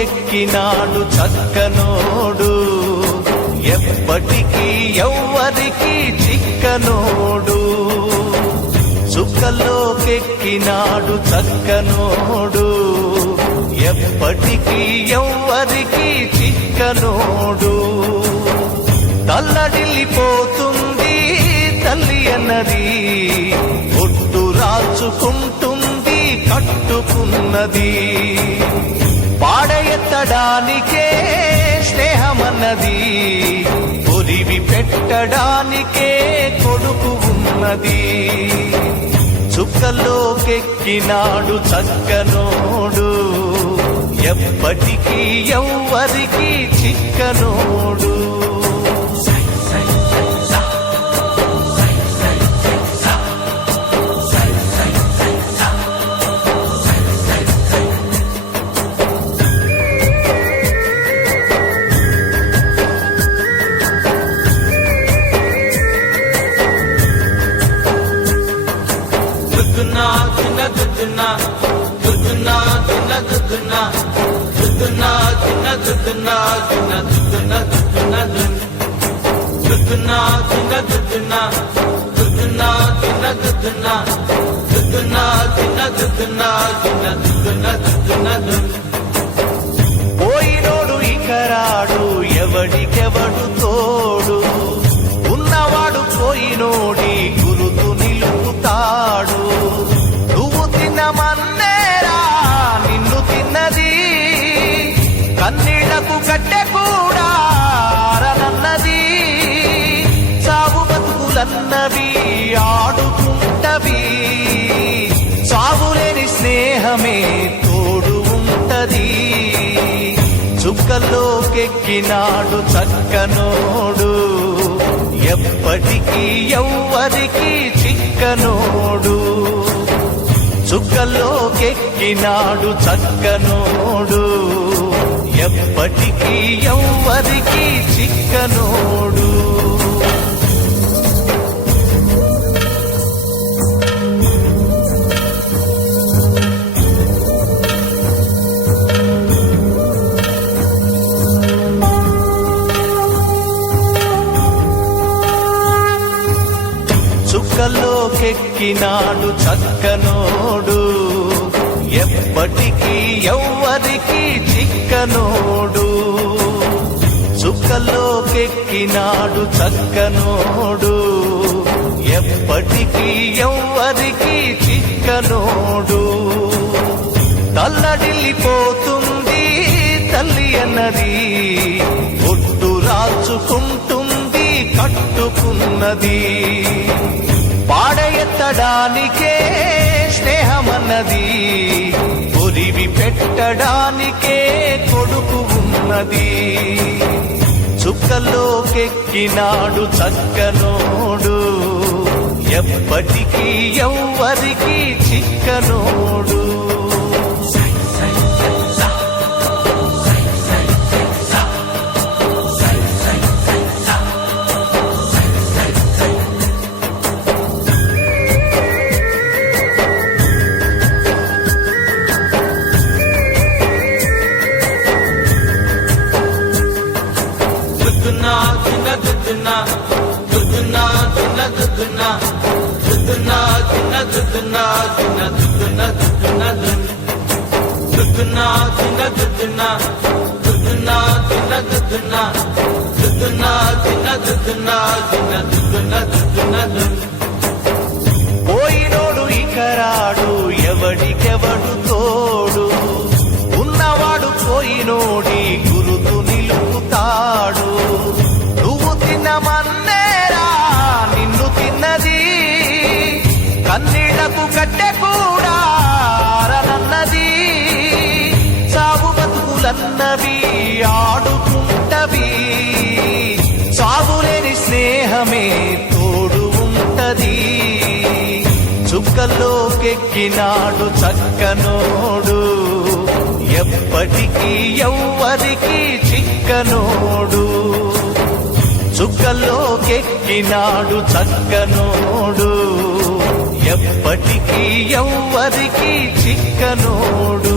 చుక్కల్లోకెక్కినాడు చక్కనోడు, ఎప్పటికీ ఎవ్వరికి చిక్కనోడు. చుక్కల్లోకెక్కినాడు చక్కనోడు, ఎప్పటికీ ఎవ్వరికి చిక్కనోడు. తల్లడిల్లిపోతుంది తల్లి అన్నది, ఒట్టు రాచుకుంటుంది కట్టుకున్నది. పాడెత్తడానికే స్నేహమన్నది, పొరివి పెట్టడానికే కొడుకు ఉన్నది. చుక్కల్లోకెక్కినాడు చక్కనోడు, ఎప్పటికీ ఎవ్వరికి చిక్కనోడు. పోయినోడు ఇకరాడు, ఎవడికెవడు తోడు. ఉన్నవాడు పోయినోడి గురుతు నిలుపుతాడు. నువ్వు తిన్నమన్నేరా నిన్ను తిన్నది, కన్నీళ్లకు కట్టె కూడా ఆరనన్నది. సాగు బతుకులన్నవి ఆడుకుంటవి, సాగులేని స్నేహమే తోడు ఉంటది. చుక్కల్లోకెక్కినాడు చక్కనోడు, ఎప్పటికీ ఎవ్వరికి చిక్కనోడు. చుక్కల్లోకెక్కినాడు చక్కనోడు, ఎప్పటికీ ఎవ్వరికి చిక్కనోడు. చుక్కల్లోకెక్కినాడు చక్కనోడు, ఎప్పటికీ ఎవ్వరికి చిక్కనోడు. చుక్కల్లోకెక్కినాడు చక్కనోడు, ఎప్పటికీ ఎవ్వరికి చిక్కనోడు. తల్లడిల్లిపోతుంది తల్లి అన్నది, ఒట్టు రాచుకుంటుంది కట్టుకున్నది. పాడెత్తడానికే స్నేహమన్నది, పొరివి పెట్టడానికే కొడుకు ఉన్నది. చుక్కల్లోకెక్కినాడు చక్కనోడు, ఎప్పటికీ ఎవ్వరికి చిక్కనోడు. పోయినోడు ఇకరాడు, ఎవడికెవడు తోడు. ఉన్నవాడు పోయినోడి గురుతు నిలుపుతాడు. నువ్వు తిన్నమన్నేరా నిన్ను తిన్నది, కన్నీళ్లకు కట్టె కూడా ఆరనన్నది. సాగు బతుకులన్నవి ఆడుకుంటవి, సాగులేని స్నేహమే తోడు ఉంటది. చుక్కల్లోకెక్కినాడు చక్కనోడు, ఎప్పటికీ ఎవ్వరికి చిక్కనోడు. చుక్కల్లోకెక్కినాడు చక్కనోడు, ఎప్పటికీ ఎవ్వరికి చిక్కనోడు.